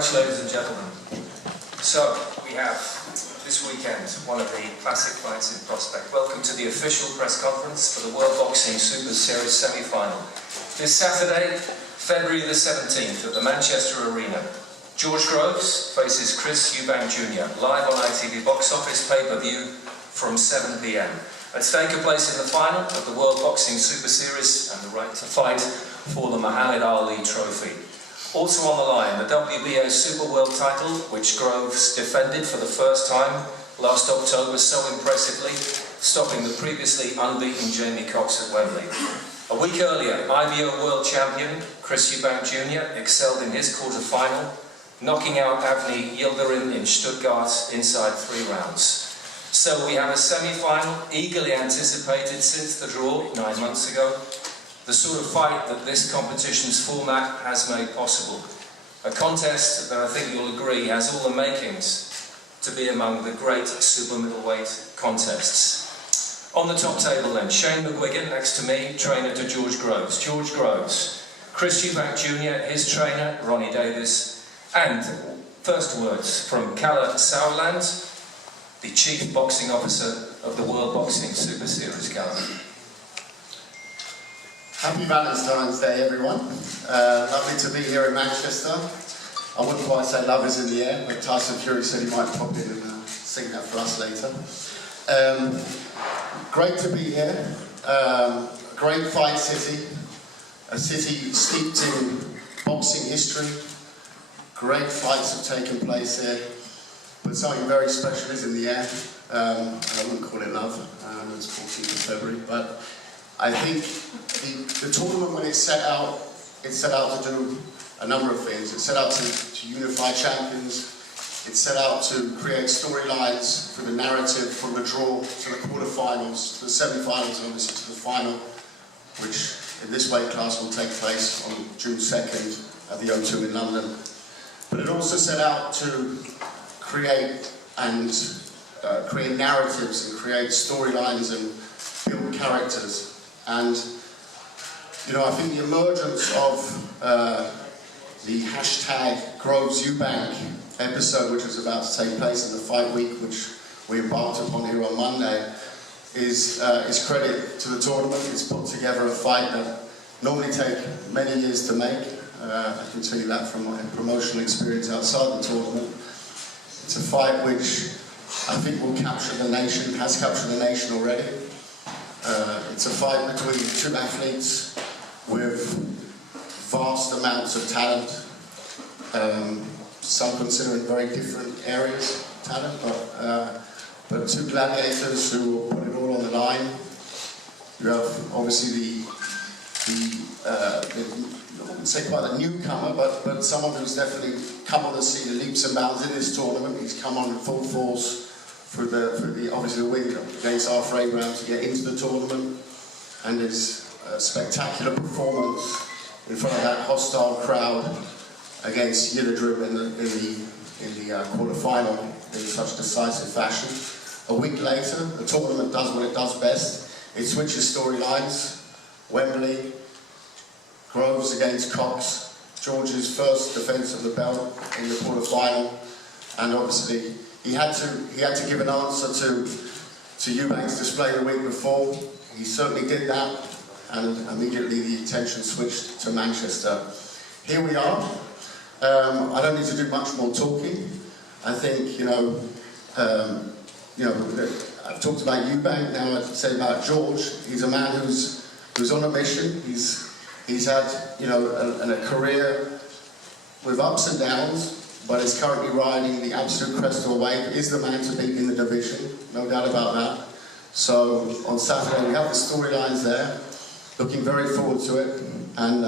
much, ladies and gentlemen. So, we have this weekend one of the classic fights in prospect. Welcome to the official press conference for the World Boxing Super Series semi-final. This Saturday, February the 17th at the Manchester Arena. George Groves faces Chris Eubank Jr. live on ITV Box Office pay-per-view from 7 p.m. At stake a place in the final of the World Boxing Super Series and the right to fight for the Muhammad Ali Trophy. Also on the line, the WBO Super World title, which Groves defended for the first time last October so impressively, stopping the previously unbeaten Jamie Cox at Wembley. A week earlier, IBO World Champion Chris Eubank Jr. excelled in his quarter-final, knocking out Avni Yildirim in Stuttgart inside 3 rounds. So we have a semi-final, eagerly anticipated since the draw 9 months ago. The sort of fight that this competition's format has made possible. A contest that I think you'll agree has all the makings to be among the great super-middleweight contests. On the top table then, Shane McGuigan next to me, trainer to George Groves. George Groves, Chris Eubank Jr., his trainer, Ronnie Davis, and first words from Kalle Sauerland, the Chief Boxing Officer of the World Boxing Super Series. Kalle. Happy Valentine's Day, everyone. Lovely to be here in Manchester. I wouldn't quite say love is in the air, but Tyson Fury said he might pop in and sing that for us later. Great to be here. Great fight city. A city steeped in boxing history. Great fights have taken place here. But something very special is in the air. I wouldn't call it love. It's 14th of February, but I think the tournament, when it's set out to do a number of things. It's set out to unify champions. It's set out to create storylines for the narrative, from the draw to the quarterfinals, to the semi-finals, and obviously to the final, which in this weight class will take place on June 2nd at the O2 in London. But it also set out to create narratives and create storylines and build characters. And, you know, I think the emergence of the hashtag Groves Eubank episode, which was about to take place in the fight week, which we embarked upon here on Monday, is credit to the tournament. It's put together a fight that normally take many years to make. I can tell you that from my promotional experience outside the tournament. It's a fight which I think will capture the nation, has captured the nation already. It's a fight between 2 athletes with vast amounts of talent, some considering very different areas of talent, but 2 gladiators who will put it all on the line. You have obviously I wouldn't say quite a newcomer, but someone who's definitely come on the scene leaps and bounds in this tournament. He's come on in full force for the obviously the win against Arthur Abraham to get into the tournament, and his spectacular performance in front of that hostile crowd against Yildirim in the quarter-final in such decisive fashion. A week later, the tournament does what it does best. It switches storylines. Wembley, Groves against Cox, George's first defence of the belt in the quarter-final, and obviously he had to give an answer to Eubank's display the week before. He certainly did that, and immediately the attention switched to Manchester. Here we are. I don't need to do much more talking. I think I've talked about Eubank. Now I'd say about George. He's a man who's on a mission. He's had a career with ups and downs, but is currently riding the absolute crest of a wave. Is the man to beat in the division, no doubt about that. So on Saturday we have the storylines there. Looking very forward to it, and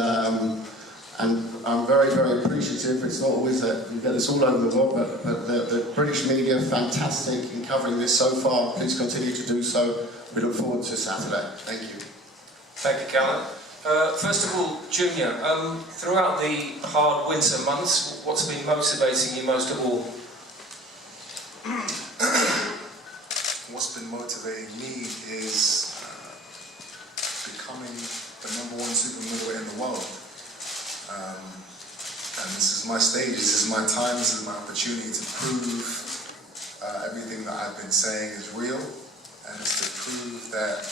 I'm very, very appreciative. It's not always that you get this all over the world, but the British media, fantastic in covering this so far. Please continue to do so. We look forward to Saturday. Thank you. Thank you, Kalle. First of all, Junior, throughout the hard winter months, what's been motivating you most of all? What's been motivating me is becoming the #1 super middleweight in the world. And this is my stage, this is my time, this is my opportunity to prove everything that I've been saying is real, and it's to prove that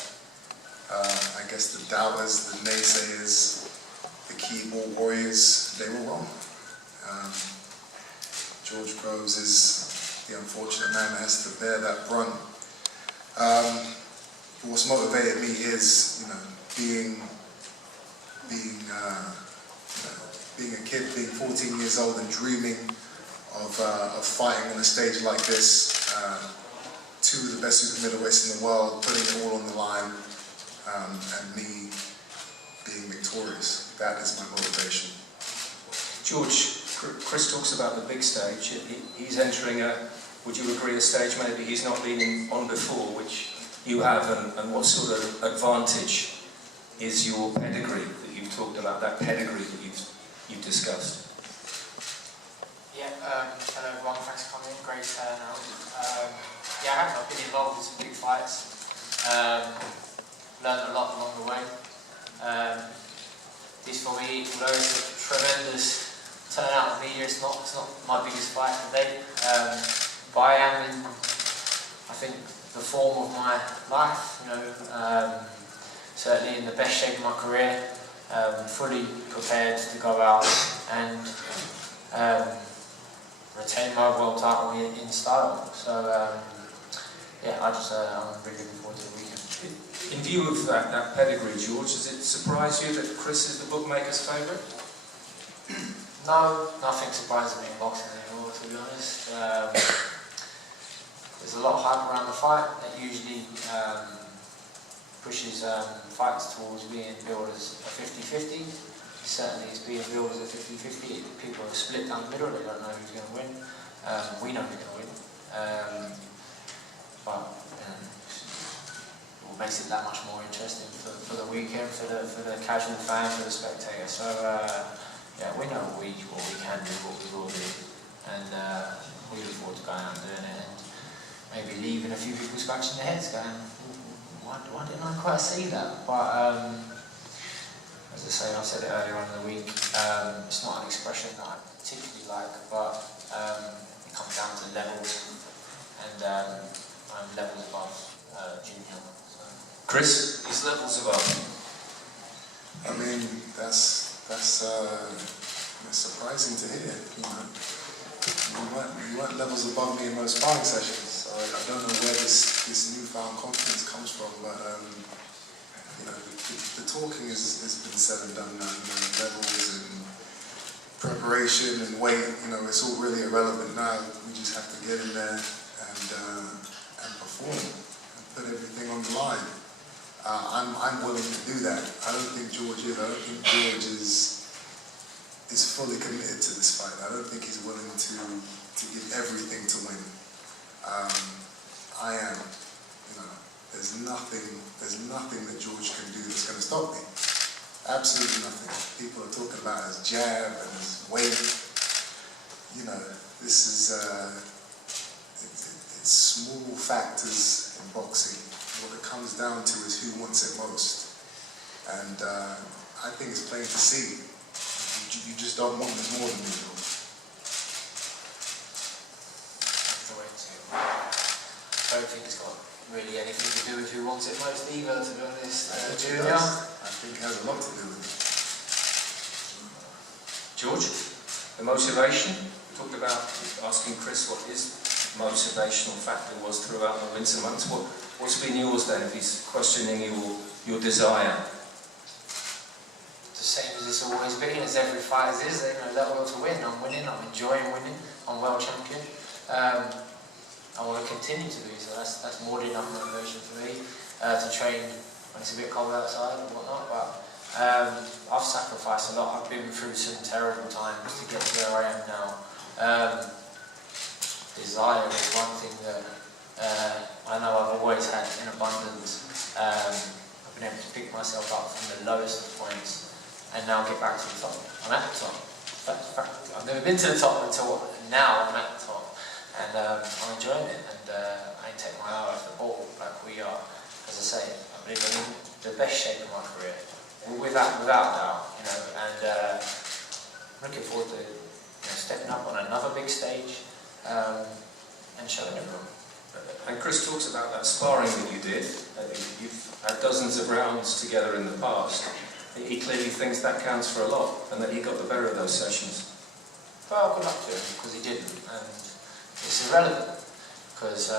I guess the doubters, the naysayers, the keyboard warriors, they were wrong. George Groves is the unfortunate man that has to bear that brunt. What's motivated me is, being a kid, being 14 years old and dreaming of fighting on a stage like this, two of the best super-middleweights in the world, putting it all on the line, and me being victorious. That is my motivation. George, Chris talks about the big stage. He's entering would you agree, a stage maybe he's not been on before, which you have, and what sort of advantage is your pedigree that you've talked about, that pedigree that you've discussed? Yeah, hello everyone, thanks for coming in, great turnout. I've been involved with some big fights, learned a lot along the way. This for me, although it's a tremendous turnout of media, it's not my biggest fight to date, but I am in, I think, the form of my life, certainly in the best shape of my career, fully prepared to go out and retain my world title in style. So I'm really looking forward to the weekend. In view of that pedigree, George, does it surprise you that Chris is the bookmaker's favourite? No, nothing surprises me in boxing anymore, to be honest. There's a lot of hype around the fight that usually pushes fights towards being billed as a 50-50. Certainly it's being billed as a 50-50. People are split down the middle, they don't know who's going to win. We know who's going to win. But it makes it that much more interesting for the weekend, for the casual fan, for the spectator. So we know what we can do, what we will do, and we look forward to going out and doing it, and maybe leaving a few people scratching their heads, going, why didn't I quite see that? But as I say, I said it earlier on in the week, it's not an expression that I particularly like, but it comes down to levels, and I'm levels above junior. So. Chris, he's levels above. I mean, that's surprising to hear. You weren't levels above me in most sparring sessions, so I don't know where this newfound confidence comes from, but the talking has been said and done now. Levels and preparation and weight, it's all really irrelevant now. We just have to get in there and perform and put everything on the line. I'm willing to do that. I don't think George is. I don't think George is fully committed to this fight. I don't think he's willing to give everything to win. I am. There's nothing that George can do that's going to stop me. Absolutely nothing. People are talking about his jab and his weight. This is it's small factors in boxing. What it comes down to is who wants it most. And I think it's plain to see. You just don't want this more than usual. That's the way to. I don't think it's got really anything to do with who wants it most either, to be honest. Junior. I think it has a lot to do with it. George, the motivation? We talked about asking Chris what his motivational factor was throughout the winter months. What's been yours then, if he's questioning your desire? The same as it's always been, as every fight is. That will to win. I'm winning, I'm enjoying winning, I'm world champion. I want to continue to be, so that's more than enough motivation for me to train when it's a bit cold outside and whatnot. But I've sacrificed a lot. I've been through some terrible times to get to where I am now. Desire is one thing that I know I've always had in abundance. I've been able to pick myself up from the lowest of points and now get back to the top. I'm at the top. I've never been to the top until now. I'm at the top. And I'm enjoying it, and I ain't taking my eye off the ball like we are. As I say, I'm in the best shape of my career, without doubt, and I'm looking forward to stepping up on another big stage and showing everyone. And Chris talks about that sparring that you did. You've had dozens of rounds together in the past. He clearly thinks that counts for a lot, and that he got the better of those sessions. Well, good luck to him, because he didn't, and it's irrelevant, because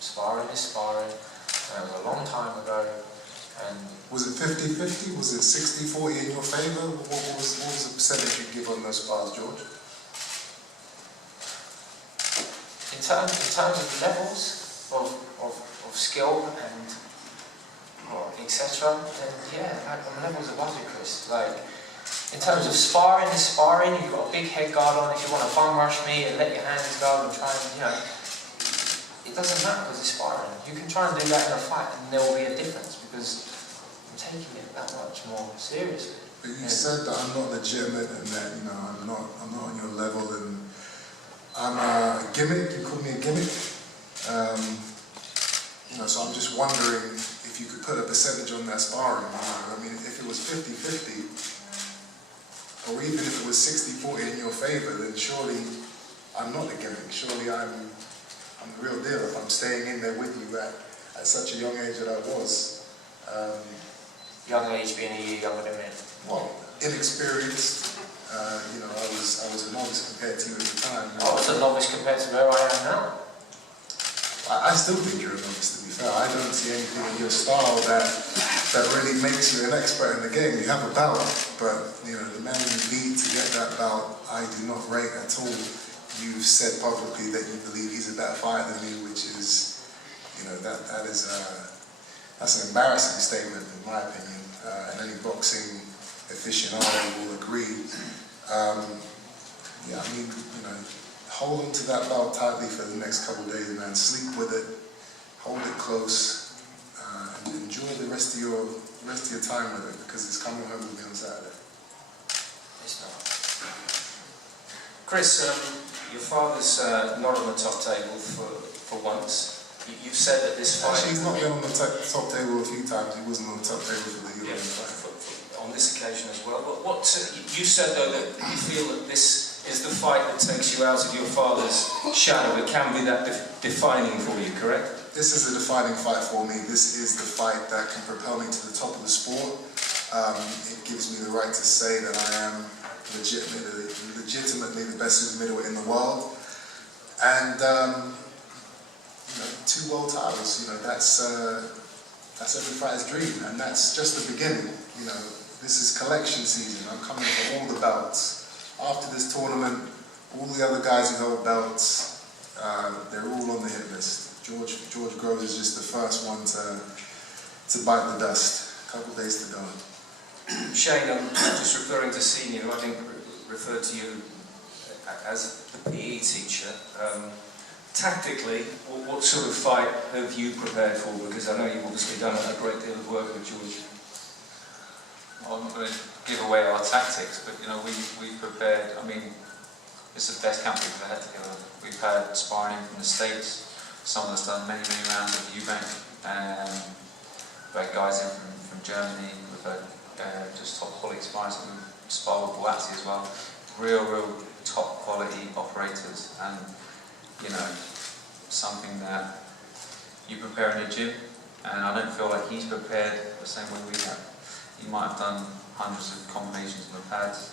sparring is sparring. It was a long time ago, and... Was it 50-50? Was it 60-40 in your favour? What was the percentage you give on those spars, George? In terms of levels of skill and etc., then yeah, like on the levels above you, Chris. Like, in terms of sparring is sparring, you've got a big head guard on. If you want to bum rush me and let your hands go and try and, you know, it doesn't matter because it's sparring. You can try and do that in a fight and there will be a difference because I'm taking it that much more seriously. But you said that I'm not legitimate and that, you know, I'm not on your level and I'm a gimmick. You call me a gimmick. You know, so I'm just wondering if you could put a percentage on that sparring. You know? I mean, if it was 50-50, or even if it was 60-40 in your favour, then surely I'm not a gimmick. Surely I'm the real deal if I'm staying in there with you at such a young age that I was. Young age being a year younger than me. Well, inexperienced. You know, I was a novice compared to you at the time. I was a novice compared to where I am now. I still think you're a novice, to be fair. I don't see anything in your style that really makes you an expert in the game. You have a belt, but you know the man you beat to get that belt, I do not rate at all. You've said publicly that you believe he's a better fighter than me, which is, you know, that's an embarrassing statement in my opinion. And any boxing aficionado will agree. Yeah, I mean, you know, hold on to that belt tightly for the next couple of days, man. Sleep with it, hold it close, and enjoy the rest of your time with it because it's coming home with me on Saturday. It's not. Chris, your father's not on the top table for once. You've said that this fight... Actually, he's not been on the top table a few times. He wasn't on the top table for the Eubank fight. On this occasion as well. But what you said though that you feel that this is the fight that takes you out of your father's shadow. It can be that defining for you, correct? This is a defining fight for me. This is the fight that can propel me to the top of the sport. It gives me the right to say that I am legitimately the best super-middleweight in the world. And you know, 2 world titles. You know, that's every fighter's dream, and that's just the beginning. You know, this is collection season. I'm coming for all the belts. After this tournament, all the other guys who hold belts, they're all on the hit list. George Groves is just the first one to bite the dust. A couple of days to go. Shane, I'm just referring to senior, who I think referred to you as the PE teacher. Tactically, what sort of fight have you prepared for? Because I know you've obviously done a great deal of work with George. Well, I'm not going to give away our tactics, but you know, we prepared. I mean, it's the best camp we've ever had together. We've had sparring in from the States. Some of us done many rounds at Eubank. We've had guys in from Germany. We've had just top quality sparring. So we've sparred with Boazzi as well. Real top quality operators, and you know, something that you prepare in the gym. And I don't feel like he's prepared the same way we have. He might have done hundreds of combinations of pads,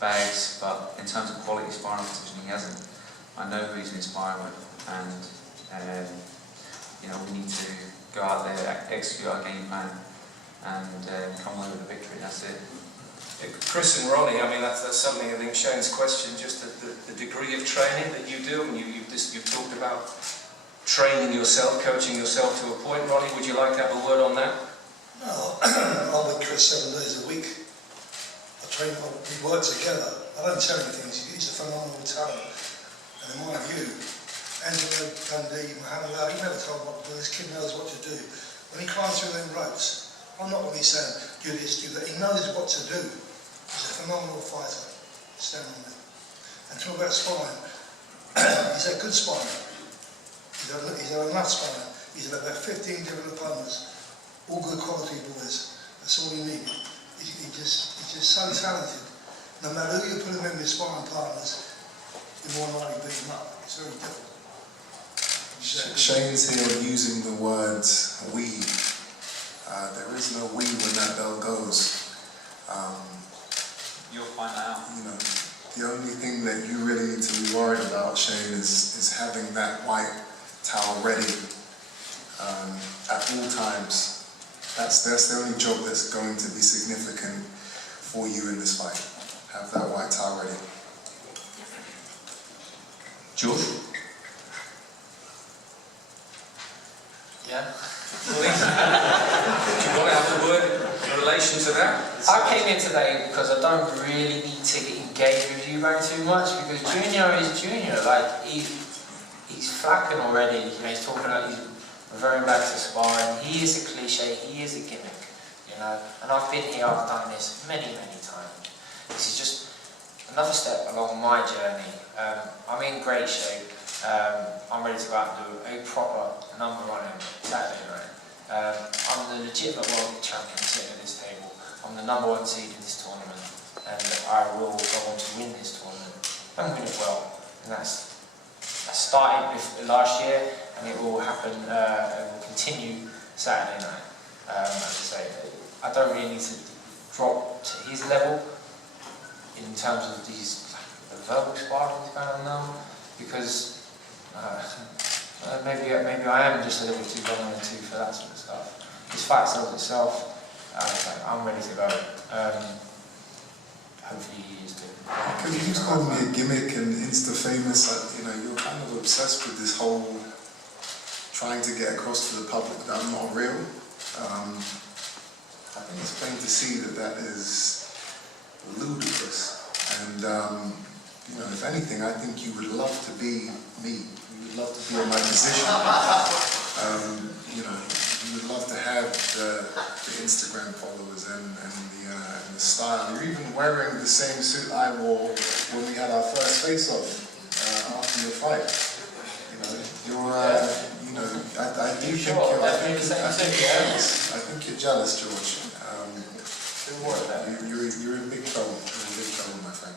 bags, but in terms of quality sparring position, he hasn't. I know who he's been sparring with, and you know, we need to go out there, execute our game plan, and come away with a victory. That's it. Chris and Ronnie, I mean, that's something I think Shane's question, just the degree of training that you do. I mean, you've talked about training yourself, coaching yourself to a point. Ronnie, would you like to have a word on that? No, I'm with Chris 7 days a week. We work together. I don't tell him things. He's a phenomenal talent. And in my view, Angelo Dundee, Mohamed Ali, he never told me what to do. This kid knows what to do. When he climbs through them ropes, I'm not going to be saying, do this, do that. He knows what to do. He's a phenomenal fighter. Stand on it. And talk about sparring. He's a good sparring. He's had enough sparring. He's had about 15 different opponents. All good quality boys. That's all you need. He's just so talented. No matter who you put him in with sparring partners, you're more likely to beat him up. It's very difficult. Shane's here using the words "we." There is no "we" when that bell goes. You'll find out. You know, the only thing that you really need to be worried about, Shane, is having that white towel ready at all times. That's the only job that's going to be significant for you in this fight. Have that white towel ready. George? Yeah. Please. Do you want to have a word in relation to that? I came here today because I don't really need to engage with Eubank too much, because Junior is Junior. Like, he's flapping already. You know, he's talking about he's referring back to sparring. He is a cliche. He is a gimmick. You know, and I've been here. I've done this many times. This is just another step along my journey. I'm in great shape. I'm ready to go out and do a proper number one Saturday night. I'm the legitimate world champion sitting at this table. I'm the #1 seed in this tournament, and I will go on to win this tournament and win it well. And that started last year, and it will happen. It will continue Saturday night. As I say, I don't really need to drop to his level in terms of these verbal sparring going on now, because maybe I am just a little too long in the tooth for that sort of stuff. His fight sells itself. I'm ready to go. Hopefully he is too. Because you just called me a gimmick and Insta famous. You know, you're kind of obsessed with this whole trying to get across to the public that I'm not real. I think it's plain to see that is ludicrous. And you know, if anything, I think you would love to be me. You would love to be in my position. You know, you would love to have the Instagram followers and the style. You're even wearing the same suit I wore when we had our first face-off after your fight. You know, you know, I do think you're. I think you're jealous, George. You're in big trouble. You're in big trouble, my friend.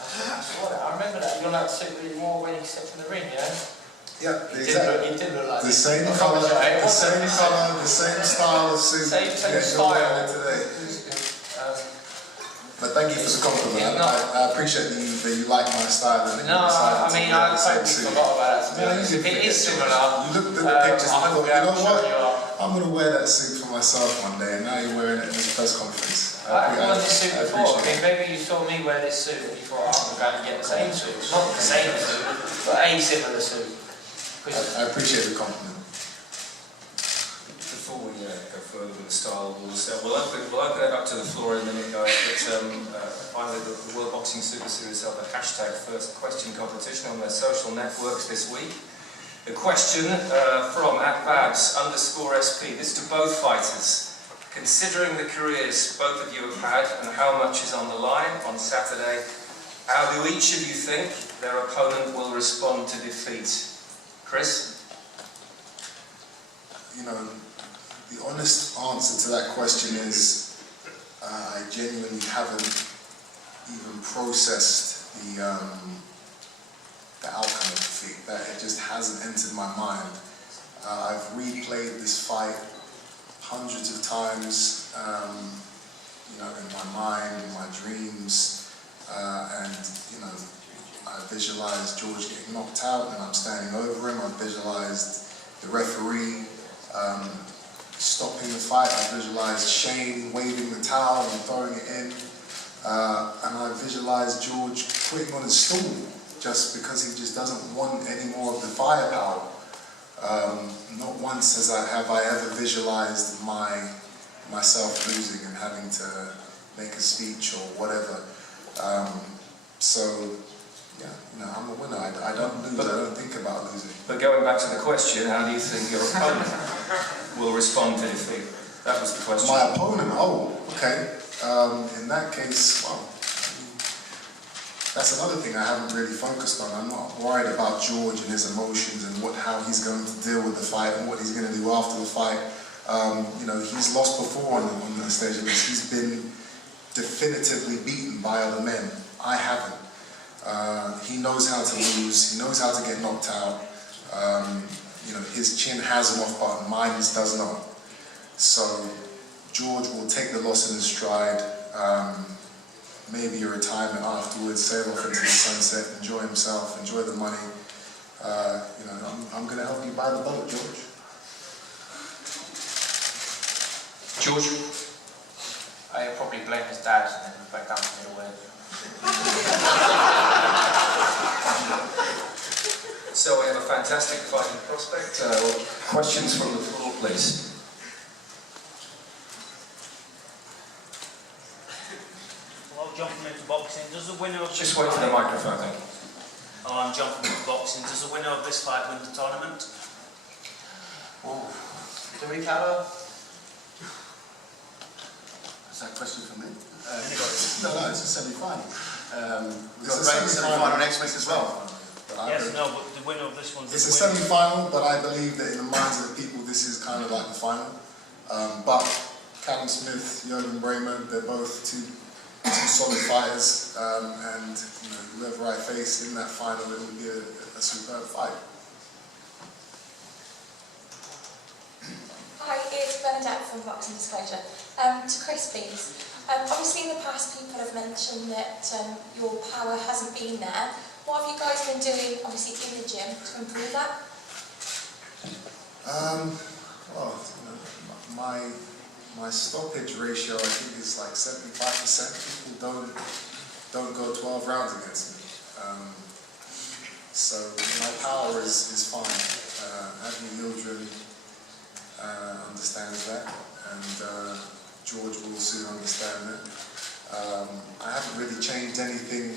I remember that. You're like the suit that you wore when you stepped in the ring, yeah? Yeah, You exactly. did look like The same colour, the same style of suit. Same you're style. wearing it today. But thank you for the compliment. I appreciate that you like my style. And No, I mean, I totally suit. forgot about that. Yeah, you did It is forget. similar. You looked at the pictures and thought, you know what? You I'm going to wear that suit for myself one day, and now you're wearing it in this press conference. I've worn this suit I before. I appreciate mean, maybe you saw me wear this suit and you thought, I'm going to get the same suit. Not the same suit, but a similar suit. I appreciate the compliment. Before we go further with the style rules, we'll open it up to the floor in a minute, guys. But finally, the World Boxing Super Series held a hashtag first question competition on their social networks this week. The question from @Babs_SP. This to both fighters. Considering the careers both of you have had and how much is on the line on Saturday, how do each of you think their opponent will respond to defeat? Chris? You know, the honest answer to that question is I genuinely haven't even processed the outcome of defeat. That it just hasn't entered my mind. I've replayed this fight hundreds of times, you know, in my mind, in my dreams, and you know, I visualized George getting knocked out and I'm standing over him. I visualized the referee stopping the fight. I visualized Shane waving the towel and throwing it in. And I visualized George quitting on his stool just because he just doesn't want any more of the firepower. Not once have I ever visualized myself losing and having to make a speech or whatever. So, yeah, you know, I'm a winner. I don't lose. I don't think about losing. But going back to the question, how do you think your opponent will respond to defeat? That was the question. My opponent? Oh, okay. In that case, well, that's another thing I haven't really focused on. I'm not worried about George and his emotions and how he's going to deal with the fight and what he's going to do after the fight. You know, he's lost before on the stage of this. He's been definitively beaten by other men. I haven't. He knows how to lose. He knows how to get knocked out. You know, his chin has an off button, mine does not. So George will take the loss in his stride. Maybe a retirement afterwards, sail off into the sunset, enjoy himself, enjoy the money. You know, I'm going to help you buy the boat, George. George? I'll probably blame his dad and then move back down to middleweight. So we have a fantastic fighting prospect. Questions from the floor, please. Hello, John from Into Boxing. Does the winner of Just wait for the microphone, thank you. Hello, I'm John from Into Boxing. Does the winner of this fight win the tournament? Oh, do we cover? Is that a question for me? No, it's a semi-final. We've got a great semi-final next week as well. Yes, no, but the winner of this one's It's a the winner. semi-final, but I believe that in the minds of the people, this is kind of like the final. But Callum Smith, Eubank, they're both two solid fighters, and you know, whoever I face in that final, it will be a superb fight. Hi, it's Bernadette from Boxing Disclosure. To Chris, please. Obviously, in the past, people have mentioned that your power hasn't been there. What have you guys been doing, obviously, in the gym to improve that? Well, you know, my stoppage ratio, I think, is like 75%. People don't go 12 rounds against me. So my power is fine. Anthony Mildred understands that, and George will soon understand that. I haven't really changed anything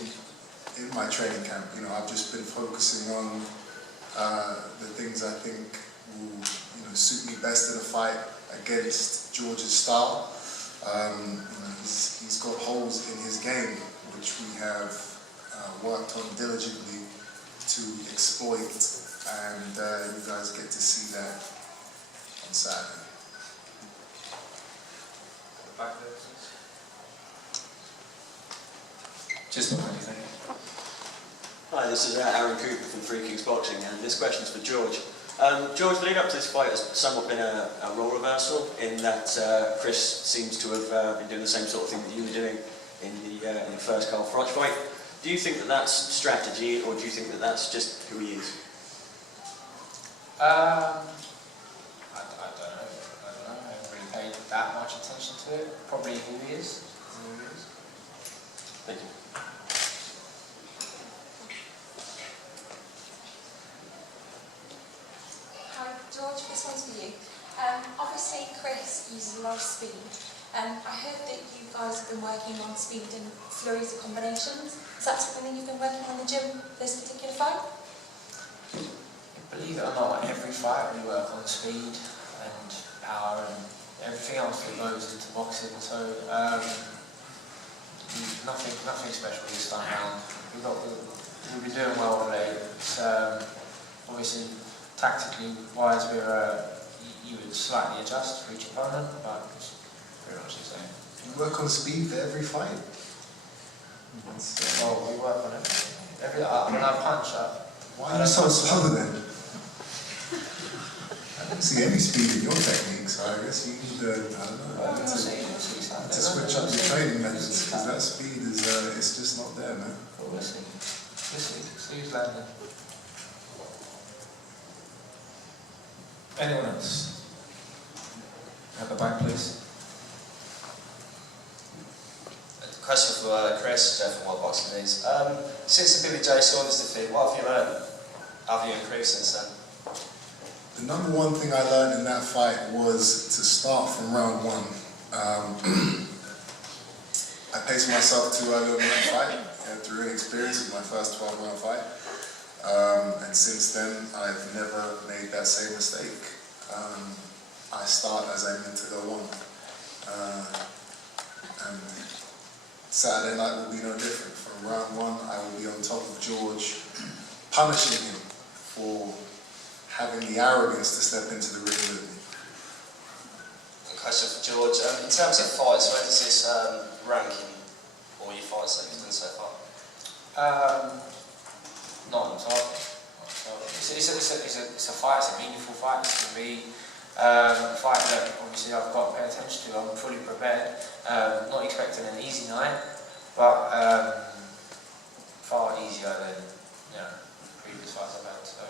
in my training camp. You know, I've just been focusing on the things I think will, you know, suit me best in a fight against George's style. You know, he's got holes in his game which we have worked on diligently to exploit, and you guys get to see that on Saturday. Back there, please. Just a minute, thank you. Hi, this is Aaron Cooper from Three Kings Boxing, and this question's for George. George, the lead up to this fight has somewhat been a role reversal in that Chris seems to have been doing the same sort of thing that you were doing in the first Carl Froch fight. Do you think that that's strategy, or do you think that that's just who he is? I don't know. I haven't really paid that much attention to it. Probably who he is. Thank you. Hi, George, this one's for you. Obviously, Chris uses a lot of speed. I heard that you guys have been working on speed and flurries of combinations. Is that something that you've been working on in the gym for this particular fight? Believe it or not, every fight we work on speed and power and everything else that goes into boxing. So nothing special this time round. We've been doing well today. It's, obviously, tactically wise, you would slightly adjust for each opponent, but it's pretty much the same. You work on speed for every fight. Oh, we work on it. When I punch up. Why are you so slow then? I don't see any speed in your technique, so I guess you need to, I don't know, We'll see Saturday. to switch up your training methods, because that speed is, it's just not there, man. We'll see. See who's landing. Anyone else? At the back, please. Question for Chris, Jeff from World Boxing News. Since the Billy J. Saunders defeat, what have you learned? How have you improved since then? The number one thing I learned in that fight was to start from round one. I paced myself too early in that fight, through inexperience in my first 12-round fight. And since then, I've never made that same mistake. I start as I mean to go on. And Saturday night will be no different. From round one, I will be on top of George, punishing him for having the arrogance to step into the ring with me. A question for George. In terms of fights, where does this rank in all your fights that you've done so far? Not entirely. It's a fight. It's a meaningful fight. It's going to be a fight that obviously I've got to pay attention to. I'm fully prepared. Not expecting an easy night, but far easier than previous fights I've had. So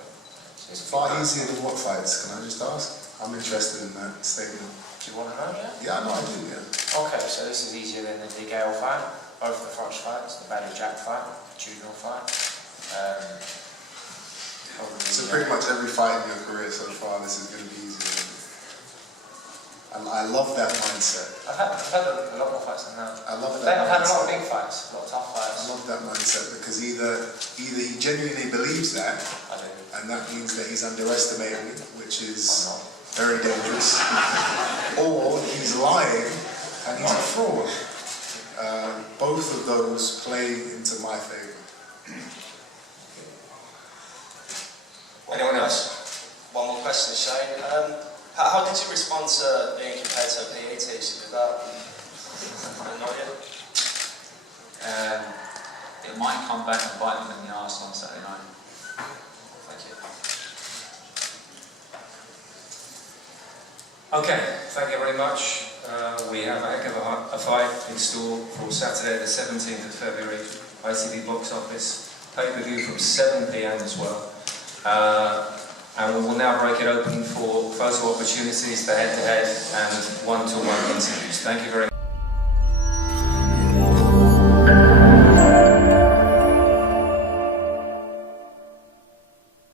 it's Far easier than what fights? Can I just ask? I'm interested in that statement. Do you want to know? Yeah, no, I do. Yeah. Okay, so this is easier than the Big Ale fight, both the French fights, the Badger Jack fight, the Juvenile fight. So pretty much every fight in your career so far, this is going to be easier. And I love that mindset. I've had a lot more fights than that. I love that I've had a lot of mindset. big fights, a lot of tough I fights. love that mindset because either he genuinely believes that, I do. and that means that he's underestimating me, which I'm is not. very dangerous, or he's lying and he's a fraud. Both of those play into my favour. Anyone else? One more question, Shane. How did you respond to being compared to a PE teacher? Did that annoy you? It might come back and bite them in the arse on Saturday night. Thank you. Okay, thank you very much. We have a heck of a fight in store for Saturday the 17th of February, ITV box office, pay-per-view from 7 p.m. as well. And we will now break it open for photo opportunities, the head-to-head and one-to-one interviews. Thank you very much.